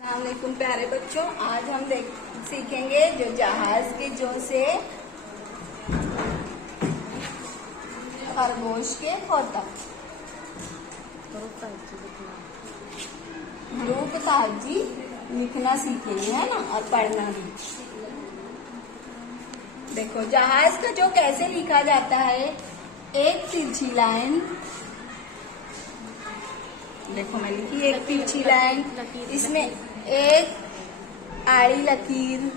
अस्सलामुअलैकुम प्यारे बच्चों, आज हम सीखेंगे जो जहाज के जो से खरगोश के खोता हरूफ ताजी लिखना सीखेंगे, है ना, और पढ़ना भी। देखो जहाज का जो कैसे लिखा जाता है, एक तिरछी लाइन, देखो मैं लिखी एक तिरछी लाइन, इसमें एक आड़ी लकीर,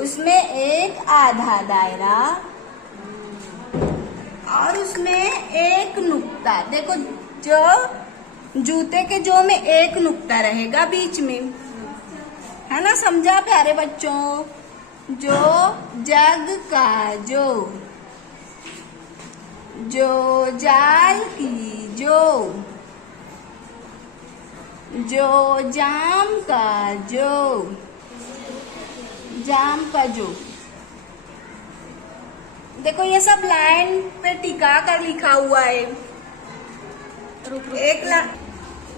उसमें एक आधा दायरा और उसमें एक नुक्ता। देखो जो जूते के जो में एक नुक्ता रहेगा बीच में, है ना, समझा प्यारे बच्चों। जो जग का जो जाल की जो जाम का जो। देखो ये सब लाइन पे टिका कर लिखा हुआ है।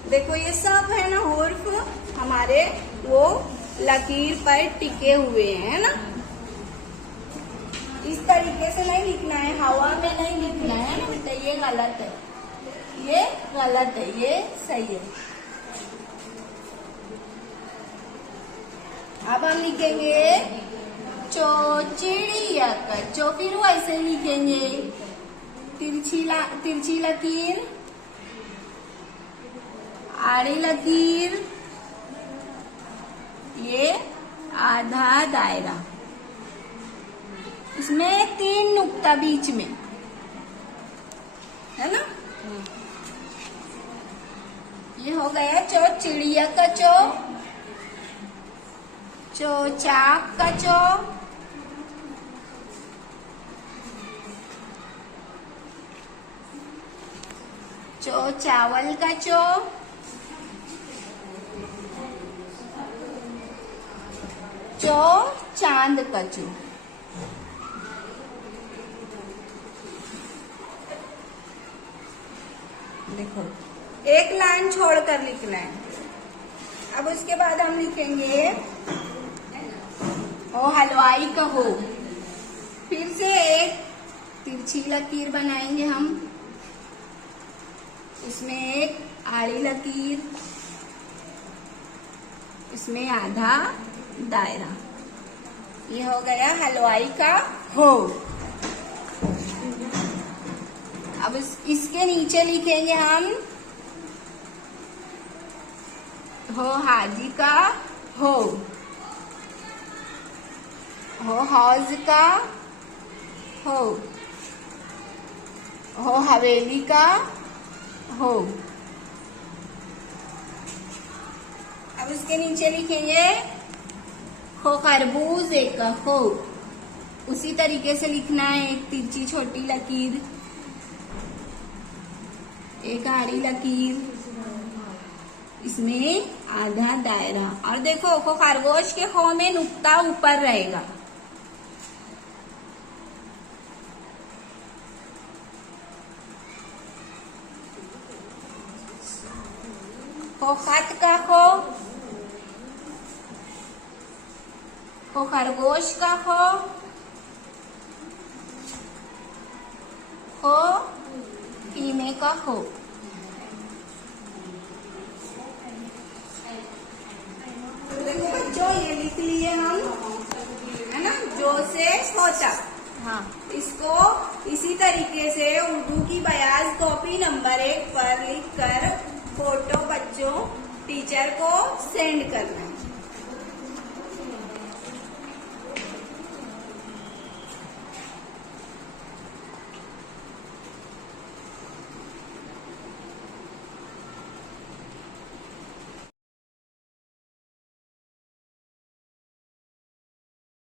देखो ये सब है ना हुर्फ हमारे वो लकीर पर टिके हुए हैं ना। इस तरीके से नहीं लिखना है, हवा में नहीं लिखना है ना बेटा, ये गलत है, ये गलत है, ये सही है। अब हम लिखेंगे चो चिड़िया का चो, फिर वैसे लिखेंगे तिरछी लकीर, आड़ी लकीर, ये आधा दायरा, इसमें 3 नुक्ता बीच में, है ना। ये हो गया चो चिड़िया का चो चाक का चो चावल का चो चांद का चो। देखो एक लाइन छोड़कर लिखना है। अब उसके बाद हम लिखेंगे ओ हलवाई का हो, फिर से एक तिरछी लकीर बनाएंगे हम, इसमें एक आड़ी लकीर, इसमें आधा दायरा। ये हो गया हलवाई का हो। अब इसके नीचे लिखेंगे हम हो हाजी का हो हौज का हो हवेली का हो। अब इसके नीचे लिखेंगे हो खरबूजे का हो। उसी तरीके से लिखना है, एक तिरछी छोटी लकीर, एक आड़ी लकीर, इसमें आधा दायरा। और देखो खो खरगोश के खो में नुक्ता ऊपर रहेगा। खो खत का खो खरगोश का खो कीमे का खो। तो देखो बच्चों ये लिख लिए हम, है ना, जो से खोता। हाँ, इसको इसी तरीके से उर्दू की बयाज कॉपी नंबर 1 पर लिखकर फोटो बच्चों टीचर को सेंड करना है।